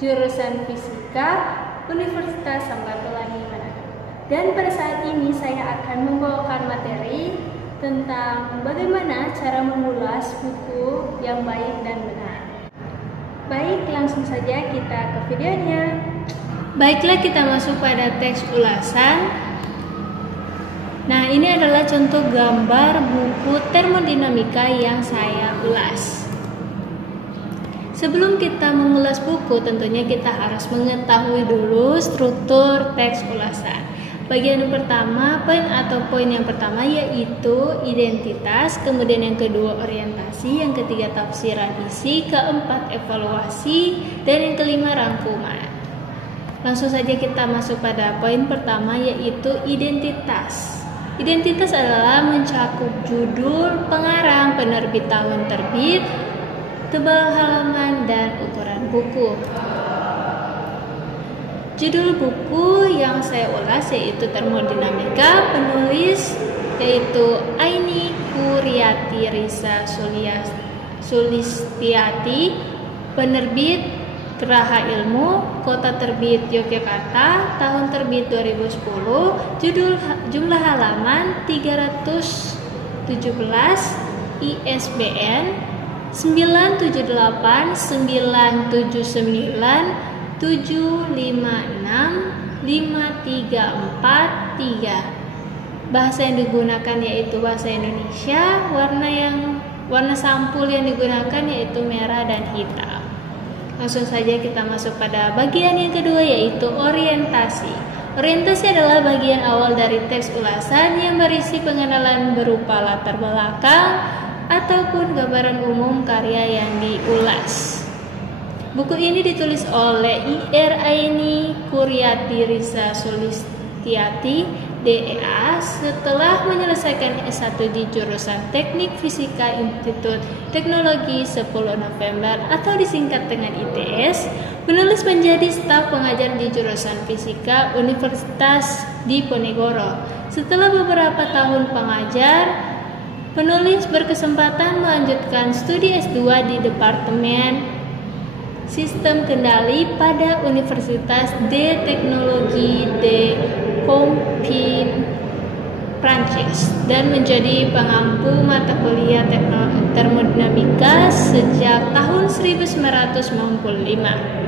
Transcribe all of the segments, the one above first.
jurusan Fisika Universitas Samratulangi Manado. Dan pada saat ini saya akan membawakan materi tentang bagaimana cara mengulas buku yang baik dan benar. Baik, langsung saja kita ke videonya. Baiklah, kita masuk pada teks ulasan. Nah, ini adalah contoh gambar buku termodinamika yang saya ulas. Sebelum kita mengulas buku, tentunya kita harus mengetahui dulu struktur teks ulasan. Bagian yang pertama, poin yang pertama yaitu identitas, kemudian yang kedua orientasi, yang ketiga tafsiran isi, keempat evaluasi, dan yang kelima rangkuman. Langsung saja kita masuk pada poin pertama yaitu identitas. Identitas adalah mencakup judul, pengarang, penerbit tahun terbit, tebal halaman, dan ukuran buku. Judul buku yang saya ulas yaitu Termodinamika, penulis yaitu Aini Kuryati Risa Sulistiati, penerbit Geraha Ilmu, kota terbit Yogyakarta, tahun terbit 2010, jumlah halaman 317, ISBN 9789797 7565343. Bahasa yang digunakan yaitu bahasa Indonesia. Warna sampul yang digunakan yaitu merah dan hitam. Langsung saja kita masuk pada bagian yang kedua yaitu orientasi. Orientasi adalah bagian awal dari teks ulasan yang berisi pengenalan berupa latar belakang ataupun gambaran umum karya yang diulas. Buku ini ditulis oleh Ir Aini Kuryati Risa Sulistiati, DEA, setelah menyelesaikan S1 di jurusan Teknik Fisika Institut Teknologi 10 November atau disingkat dengan ITS. Penulis menjadi staf pengajar di jurusan Fisika Universitas Diponegoro. Setelah beberapa tahun pengajar, penulis berkesempatan melanjutkan studi S2 di Departemen Sistem Kendali pada Universitas de Teknologi de Compiègne, Prancis, dan menjadi pengampu mata kuliah termodinamika sejak tahun 1995.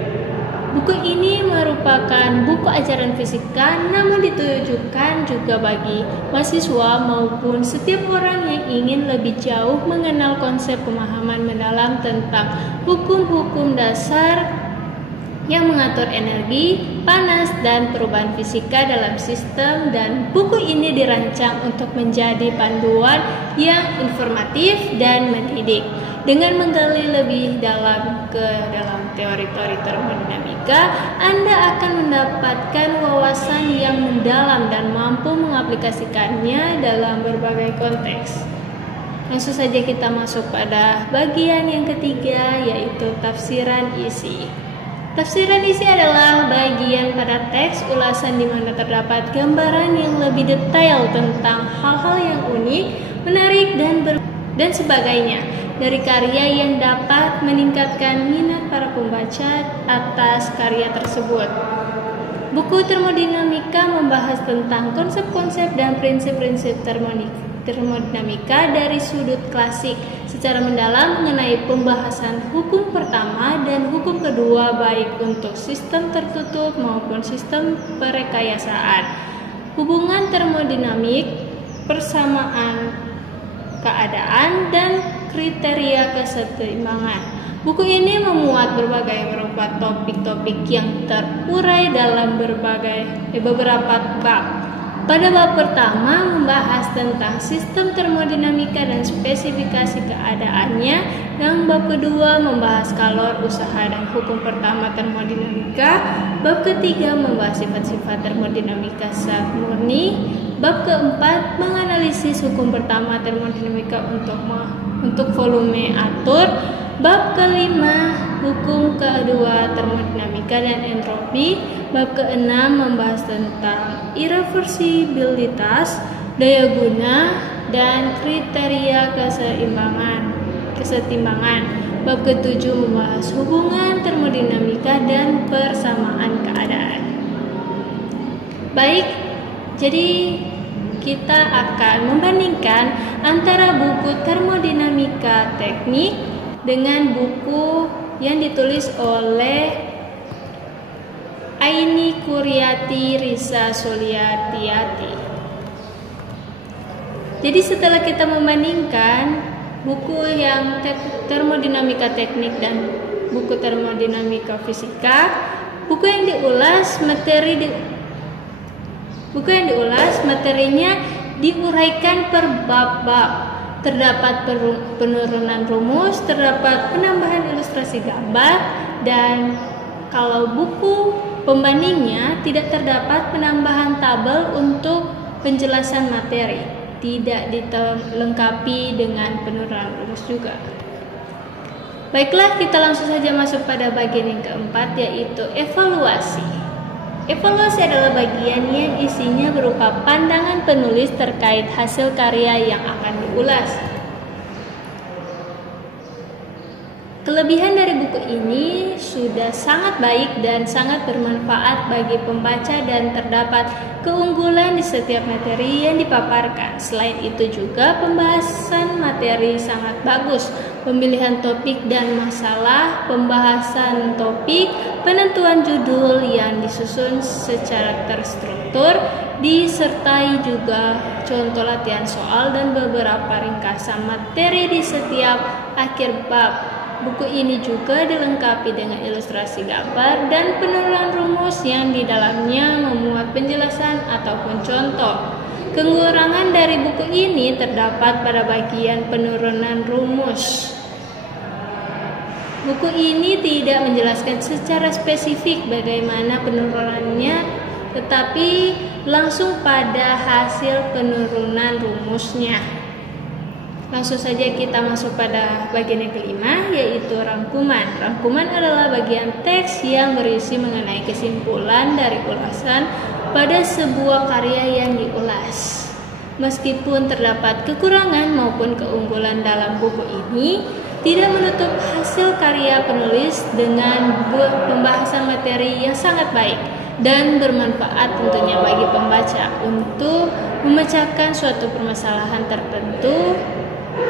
Buku ini merupakan buku ajaran fisika, namun ditujukan juga bagi mahasiswa maupun setiap orang yang ingin lebih jauh mengenal konsep pemahaman mendalam tentang hukum-hukum dasar yang mengatur energi, panas, dan perubahan fisika dalam sistem. Dan buku ini dirancang untuk menjadi panduan yang informatif dan mendidik. Dengan menggali lebih dalam teori-teori termodinamika, Anda akan mendapatkan wawasan yang mendalam dan mampu mengaplikasikannya dalam berbagai konteks. Langsung saja kita masuk pada bagian yang ketiga yaitu tafsiran isi. Tafsiran isi adalah bagian pada teks ulasan di mana terdapat gambaran yang lebih detail tentang hal-hal yang unik, menarik, dan sebagainya dari karya yang dapat meningkatkan minat para pembaca atas karya tersebut. Buku termodinamika membahas tentang konsep-konsep dan prinsip-prinsip termodinamika dari sudut klasik secara mendalam mengenai pembahasan hukum pertama dan hukum kedua baik untuk sistem tertutup maupun sistem perekayasaan, hubungan termodinamik, persamaan keadaan, dan kriteria keseimbangan. Buku ini memuat berupa topik-topik yang terurai dalam beberapa bab. Pada bab pertama membahas tentang sistem termodinamika dan spesifikasi keadaannya, dan bab kedua membahas kalor, usaha, dan hukum pertama termodinamika. Bab ketiga membahas sifat-sifat termodinamika saat murni. Bab keempat menganalisis hukum pertama termodinamika untuk volume atur. Bab kelima hukum kedua termodinamika dan entropi. Bab keenam membahas tentang irreversibilitas, daya guna, dan kriteria kesetimbangan. Bab ketujuh membahas hubungan termodinamika persamaan keadaan. Baik, jadi kita akan membandingkan antara buku Termodinamika Teknik dengan buku yang ditulis oleh Aini Kuryati Risa Suliatiati. Jadi setelah kita membandingkan buku yang Termodinamika Teknik dan buku Termodinamika Fisika, buku yang diulas materinya diuraikan per bab-bab. Terdapat penurunan rumus, terdapat penambahan ilustrasi gambar, dan kalau buku pembandingnya tidak terdapat penambahan tabel untuk penjelasan materi, tidak dilengkapi dengan penurunan rumus juga. Baiklah, kita langsung saja masuk pada bagian yang keempat, yaitu evaluasi. Evaluasi adalah bagian yang isinya berupa pandangan penulis terkait hasil karya yang akan diulas. Kelebihan dari buku ini sudah sangat baik dan sangat bermanfaat bagi pembaca dan terdapat keunggulan di setiap materi yang dipaparkan. Selain itu juga pembahasan materi sangat bagus, pemilihan topik dan masalah, pembahasan topik, penentuan judul yang disusun secara terstruktur, disertai juga contoh latihan soal dan beberapa ringkasan materi di setiap akhir bab. Buku ini juga dilengkapi dengan ilustrasi gambar dan penurunan rumus yang di dalamnya memuat penjelasan ataupun contoh. Kekurangan dari buku ini terdapat pada bagian penurunan rumus. Buku ini tidak menjelaskan secara spesifik bagaimana penurunannya, tetapi langsung pada hasil penurunan rumusnya. Langsung saja kita masuk pada bagian yang kelima, yaitu rangkuman. Rangkuman adalah bagian teks yang berisi mengenai kesimpulan dari ulasan pada sebuah karya yang diulas. Meskipun terdapat kekurangan maupun keunggulan dalam buku ini, tidak menutup hasil karya penulis dengan pembahasan materi yang sangat baik dan bermanfaat tentunya bagi pembaca untuk memecahkan suatu permasalahan tertentu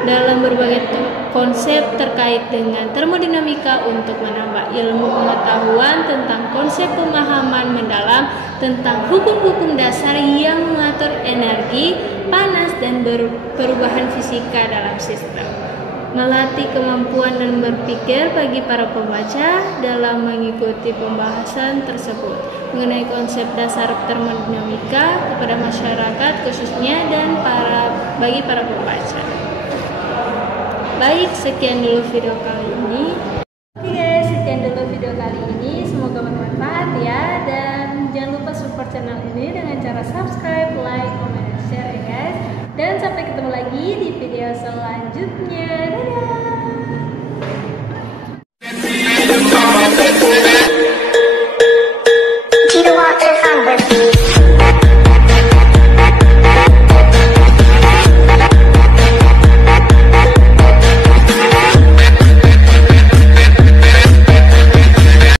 dalam berbagai konsep terkait dengan termodinamika untuk menambah ilmu pengetahuan tentang konsep pemahaman mendalam tentang hukum-hukum dasar yang mengatur energi, panas, dan perubahan fisika dalam sistem. Melatih kemampuan dan berpikir bagi para pembaca dalam mengikuti pembahasan tersebut mengenai konsep dasar termodinamika kepada masyarakat khususnya dan bagi para pembaca. Baik, sekian dulu video kali ini. Oke guys, sekian dulu video kali ini. Semoga bermanfaat ya. Dan jangan lupa support channel ini dengan cara subscribe, like, comment, dan share ya guys. Dan sampai ketemu lagi di video selanjutnya. Dadah!